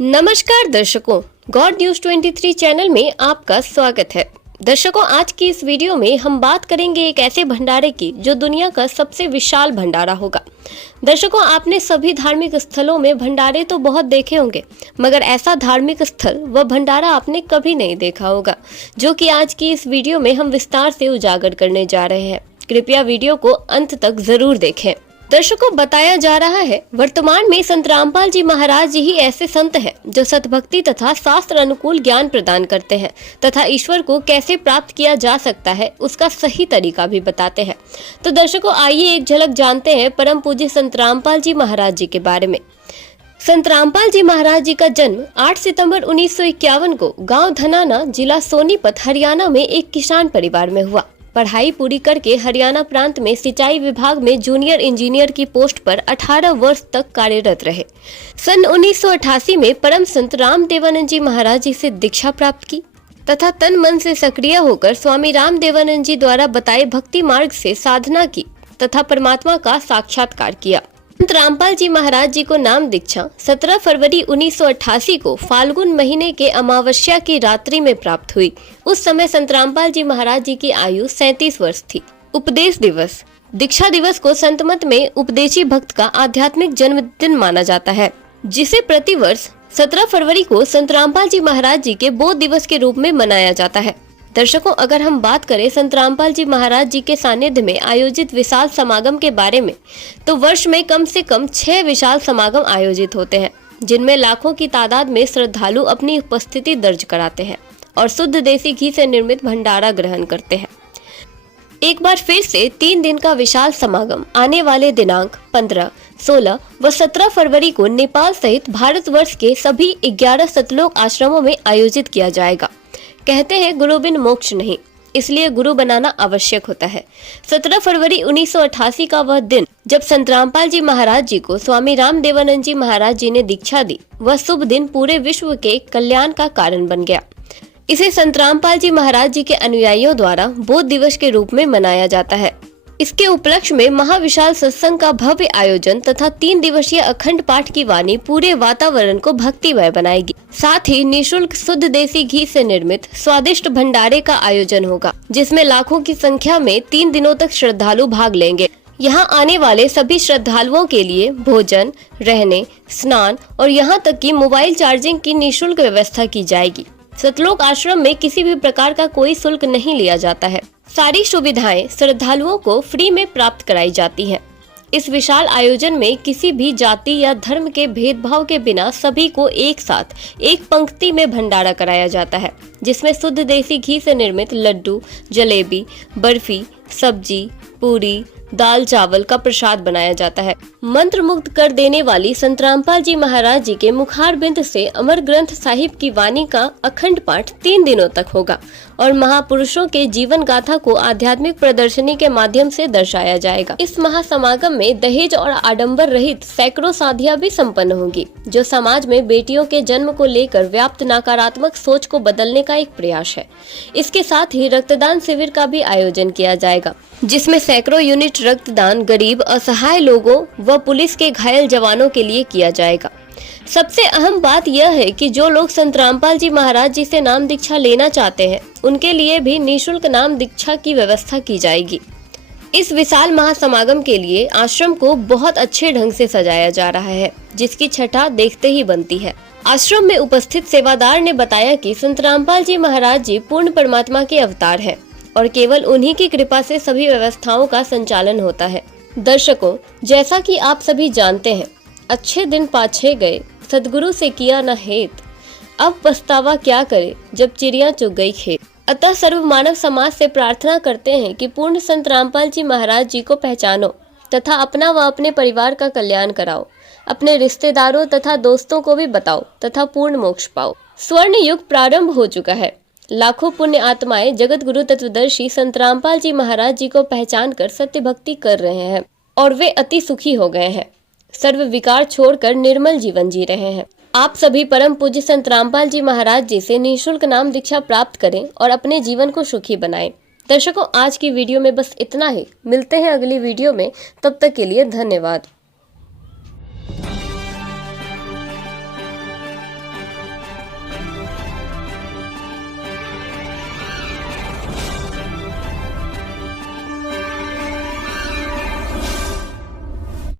नमस्कार दर्शकों, God news 23 channel में आपका स्वागत है। दर्शकों, आज की इस वीडियो में हम बात करेंगे एक ऐसे भंडारे की जो दुनिया का सबसे विशाल भंडारा होगा। दर्शकों, आपने सभी धार्मिक स्थलों में भंडारे तो बहुत देखे होंगे, मगर ऐसा धार्मिक स्थल व भंडारा आपने कभी नहीं देखा होगा, जो कि आज की इस वीडियो में हम विस्तार से उजागर करने जा रहे हैं। कृपया वीडियो को अंत तक जरूर देखें। दर्शकों, बताया जा रहा है वर्तमान में संत रामपाल जी महाराज जी ही ऐसे संत हैं जो सतभक्ति तथा शास्त्र अनुकूल ज्ञान प्रदान करते हैं तथा ईश्वर को कैसे प्राप्त किया जा सकता है उसका सही तरीका भी बताते हैं। तो दर्शकों, आइए एक झलक जानते हैं परम पूज्य संत रामपाल जी महाराज जी के बारे में। संत रामपाल जी महाराज जी का जन्म 8 सितंबर 1951 को गांव धनाना, जिला सोनीपत, हरियाणा में एक किसान परिवार में हुआ। पढ़ाई पूरी करके हरियाणा प्रांत में सिंचाई विभाग में जूनियर इंजीनियर की पोस्ट पर 18 वर्ष तक कार्यरत रहे। सन 1988 में परम संत राम देवानंद जी महाराज जी से दीक्षा प्राप्त की तथा तन मन से सक्रिय होकर स्वामी राम देवानंद जी द्वारा बताए भक्ति मार्ग से साधना की तथा परमात्मा का साक्षात्कार किया। संत रामपाल जी महाराज जी को नाम दीक्षा 17 फरवरी 1988 को फाल्गुन महीने के अमावस्या की रात्रि में प्राप्त हुई। उस समय संत रामपाल जी महाराज जी की आयु 37 वर्ष थी। उपदेश दिवस। दीक्षा दिवस को संत मत में उपदेशी भक्त का आध्यात्मिक जन्मदिन माना जाता है, जिसे प्रतिवर्ष 17 फरवरी को संत रामपाल जी महाराज जी के बोध दिवस के रूप में मनाया जाता है। दर्शकों, अगर हम बात करें संत रामपाल जी महाराज जी के सानिध्य में आयोजित विशाल समागम के बारे में, तो वर्ष में कम से कम 6 विशाल समागम आयोजित होते हैं, जिनमें लाखों की तादाद में श्रद्धालु अपनी उपस्थिति दर्ज कराते हैं और शुद्ध देसी घी से निर्मित भंडारा ग्रहण करते हैं। एक बार फिर से 3 दिन का विशाल समागम आने वाले दिनांक 15, 16 व 17 फरवरी को नेपाल सहित भारतवर्ष के सभी 11 सतलोक आश्रमों में आयोजित किया जाएगा। कहते हैं गुरु बिन मोक्ष नहीं, इसलिए गुरु बनाना आवश्यक होता है। 17 फरवरी 1988 का वह दिन जब संत रामपाल जी महाराज जी को स्वामी राम देवानंद जी महाराज जी ने दीक्षा दी, वह शुभ दिन पूरे विश्व के कल्याण का कारण बन गया। इसे संत रामपाल जी महाराज जी के अनुयायियों द्वारा बोध दिवस के रूप में मनाया जाता है। इसके उपलक्ष्य में महाविशाल सत्संग का भव्य आयोजन तथा 3 दिवसीय अखंड पाठ की वाणी पूरे वातावरण को भक्तिमय बनाएगी। साथ ही निःशुल्क शुद्ध देसी घी से निर्मित स्वादिष्ट भंडारे का आयोजन होगा, जिसमें लाखों की संख्या में 3 दिनों तक श्रद्धालु भाग लेंगे। यहाँ आने वाले सभी श्रद्धालुओं के लिए भोजन, रहने, स्नान और यहाँ तक कि मोबाइल चार्जिंग की निःशुल्क व्यवस्था की जाएगी। सतलोक आश्रम में किसी भी प्रकार का कोई शुल्क नहीं लिया जाता है। सारी सुविधाएं श्रद्धालुओं को फ्री में प्राप्त कराई जाती हैं। इस विशाल आयोजन में किसी भी जाति या धर्म के भेदभाव के बिना सभी को एक साथ एक पंक्ति में भंडारा कराया जाता है, जिसमें शुद्ध देसी घी से निर्मित लड्डू, जलेबी, बर्फी, सब्जी, पूरी, दाल चावल का प्रसाद बनाया जाता है। मंत्र मुग्ध कर देने वाली संत रामपाल जी महाराज जी के मुखारबिंद से अमर ग्रंथ साहिब की वाणी का अखंड पाठ 3 दिनों तक होगा और महापुरुषों के जीवन गाथा को आध्यात्मिक प्रदर्शनी के माध्यम से दर्शाया जाएगा। इस महासमागम में दहेज और आडंबर रहित सैकड़ों शादियां भी संपन्न होंगी, जो समाज में बेटियों के जन्म को लेकर व्याप्त नकारात्मक सोच को बदलने का एक प्रयास है। इसके साथ ही रक्तदान शिविर का भी आयोजन किया जाएगा, जिसमें सैकड़ों यूनिट रक्तदान गरीब, असहाय लोगों व पुलिस के घायल जवानों के लिए किया जाएगा। सबसे अहम बात यह है कि जो लोग संत रामपाल जी महाराज जी से नाम दीक्षा लेना चाहते हैं, उनके लिए भी निःशुल्क नाम दीक्षा की व्यवस्था की जाएगी। इस विशाल महासमागम के लिए आश्रम को बहुत अच्छे ढंग से सजाया जा रहा है, जिसकी छठा देखते ही बनती है। आश्रम में उपस्थित सेवादार ने बताया कि संत रामपाल जी महाराज जी पूर्ण परमात्मा के अवतार है और केवल उन्हीं की कृपा से सभी व्यवस्थाओं का संचालन होता है। दर्शकों, जैसा कि आप सभी जानते हैं, अच्छे दिन पाछे गए, सदगुरु से किया न हेत, अब पछतावा क्या करे जब चिड़िया चुग गई खेत। अतः सर्व मानव समाज से प्रार्थना करते हैं कि पूर्ण संत रामपाल जी महाराज जी को पहचानो तथा अपना व अपने परिवार का कल्याण कराओ, अपने रिश्तेदारों तथा दोस्तों को भी बताओ तथा पूर्ण मोक्ष पाओ। स्वर्ण युग प्रारंभ हो चुका है। लाखों पुण्य आत्माएं जगत गुरु तत्वदर्शी संत रामपाल जी महाराज जी को पहचान कर सत्य भक्ति कर रहे हैं और वे अति सुखी हो गए हैं। सर्व विकार छोड़कर निर्मल जीवन जी रहे हैं। आप सभी परम पूज्य संत रामपाल जी महाराज जी से निःशुल्क नाम दीक्षा प्राप्त करें और अपने जीवन को सुखी बनाएं। दर्शकों, आज की वीडियो में बस इतना ही। मिलते हैं अगली वीडियो में, तब तक के लिए धन्यवाद।